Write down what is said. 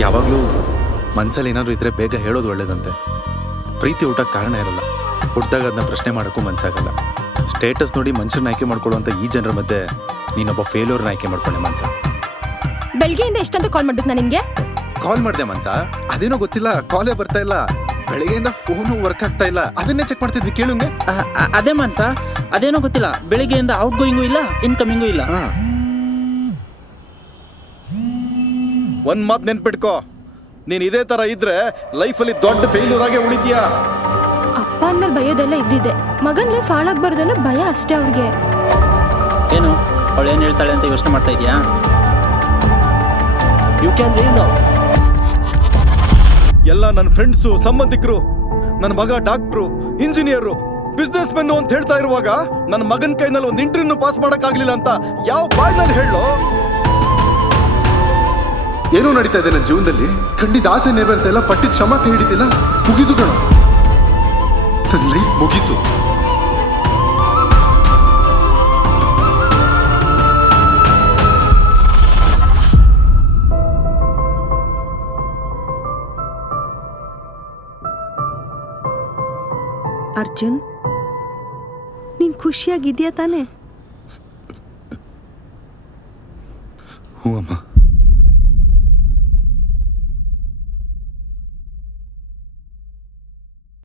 ಯಾವಾಗಲೂ ಮನಸ್ಸಲ್ಲಿ ಏನಾದರೂ ಇದ್ರೆ ಬೇಗ ಹೇಳೋದು ಒಳ್ಳೇದಂತೆ. ಪ್ರೀತಿ ಊಟಕ್ಕೆ ಕಾರಣ ಇರಲ್ಲ, ಹುಟ್ಟಿದಾಗ ಅದನ್ನ ಪ್ರಶ್ನೆ ಮಾಡೋಕ್ಕೂ ಮನಸ್ಸಾಗಲ್ಲ. ಸ್ಟೇಟಸ್ ನೋಡಿ ಮನುಷ್ಯರನ್ನ ಆಯ್ಕೆ ಮಾಡ್ಕೊಳ್ಳುವಂಥ ಈ ಜನರ ಮಧ್ಯೆ ನೀನೊಬ್ಬ ಫೇಲ್ಯೂರ್ನ ಆಯ್ಕೆ ಮಾಡ್ಕೊಂಡೆ ಮನ್ಸ. ಬೆಳಗ್ಗೆಯಿಂದ ಎಷ್ಟಂತ ಕಾಲ್ ಮಾಡ್ಬೇಕು ನಾನು ನಿನ್ಗೆ? ಕಾಲ್ ಮಾಡಿದೆ ಮನ್ಸ, ಅದೇನೋ ಗೊತ್ತಿಲ್ಲ, ಕಾಲೇ ಬರ್ತಾ ಇಲ್ಲ. ಬೆಳಗ್ಗೆಯಿಂದ ಫೋನು ವರ್ಕ್ ಆಗ್ತಾ ಇಲ್ಲ, ಅದನ್ನೇ ಚೆಕ್ ಮಾಡ್ತಿದ್ವಿ. ಕೇಳುಂಗೆ ಅದೇ ಮನ್ಸ, ಅದೇನೋ ಗೊತ್ತಿಲ್ಲ, ಬೆಳಿಗ್ಗೆಯಿಂದ ಔಟ್ ಗೋಯಿಂಗು ಇಲ್ಲ, ಇನ್ಕಮಿಂಗು ಇಲ್ಲ. ಒಂದ್ ಮಾತು ನೆನ್ಪಿಟ್ಕೋ, ನೀನ್ ಇದೇ ತರ ಇದ್ರೆ ಲೈಫಲ್ಲಿ ದೊಡ್ಡ ಫೇಲ್ಯೂರ್ ಆಗೇ ಉಳಿತೀಯ. ಅಪ್ಪ ಅಂದ್ಮೇಲೆ ಭಯೋದೆಲ್ಲ ಇದ್ದಿದೆ, ಮಗನ್ ಲೈಫ್ ಹಾಳಾಗ್ಬಾರ್ದು ಅನ್ನೋ ಭಯ ಅಷ್ಟೇ ಅವ್ರಿಗೆ. ಏನು ಅವಳು ಏನು ಹೇಳ್ತಾಳೆ ಅಂತ ಯೋಚನೆ ಮಾಡ್ತಾ ಇದೀಯಾ? You can leave now. ಎಲ್ಲ ನನ್ನ ಫ್ರೆಂಡ್ಸು, ಸಂಬಂಧಿಕರು ನನ್ನ ಮಗ ಡಾಕ್ಟ್ರು, ಇಂಜಿನಿಯರು, ಬಿಸ್ನೆಸ್ ಮೆನ್ ಅಂತ ಹೇಳ್ತಾ ಇರುವಾಗ ನನ್ನ ಮಗನ ಕೈನಲ್ಲಿ ಒಂದು ಇಂಟರ್ವ್ಯೂ ಪಾಸ್ ಮಾಡಕ್ ಆಗ್ಲಿಲ್ಲ ಅಂತ ಯಾವ ಬಾಯ್ನಲ್ಲಿ ಹೇಳೋ? ಏನೋ ನಡೀತಾ ಇದೆ ನನ್ನ ಜೀವನದಲ್ಲಿ. ಖಂಡಿತ ಆಸೆ ನೆರವೇರ್ತಾ ಇಲ್ಲ, ಪಟ್ಟಿದ ಶ್ರಮ ಕೈ ಹಿಡಿತಿಲ್ಲ. ಮುಗೀತು ಕಣ, ನನ್ನ ಲೈಫ್ ಮುಗೀತು. ಅರ್ಜುನ್, ನೀನ್ ಖುಷಿಯಾಗಿದ್ಯಾ ತಾನೆ? ಹ್ಞೂ ಅಮ್ಮ.